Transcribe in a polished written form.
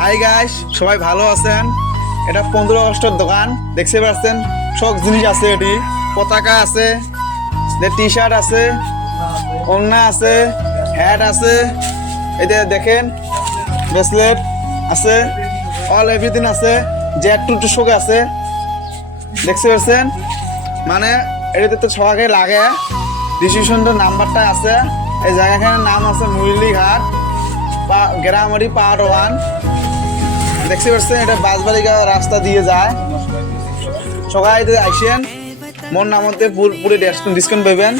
Hi guys, সবাই ভালো আছেন? এটা 15 আগস্টের দোকান দেখতে পাচ্ছেন। সব জিনিস আছে, এটি পতাকা আছে, টি শার্ট আছে, ওড়না আছে, হ্যাট আছে, এটা দেখেন ব্রেসলেট আছে, অল এভরিথিং আছে, জেড টু শোক আছে দেখতে পাচ্ছেন। মানে এটাতে তো সবাইকে লাগে। ডিসিশনটার নাম্বারটা আছে, এই জায়গাখানের নাম আছে মুরলীঘাট গ্রামারি পার্ট 1 দেখতে পাচ্ছেন। এটা বাসবালিকা রাস্তা দিয়ে যায়। সবাই আইসেন, মোর নামতে পুরো ডিসকাউন্ট পাবেন।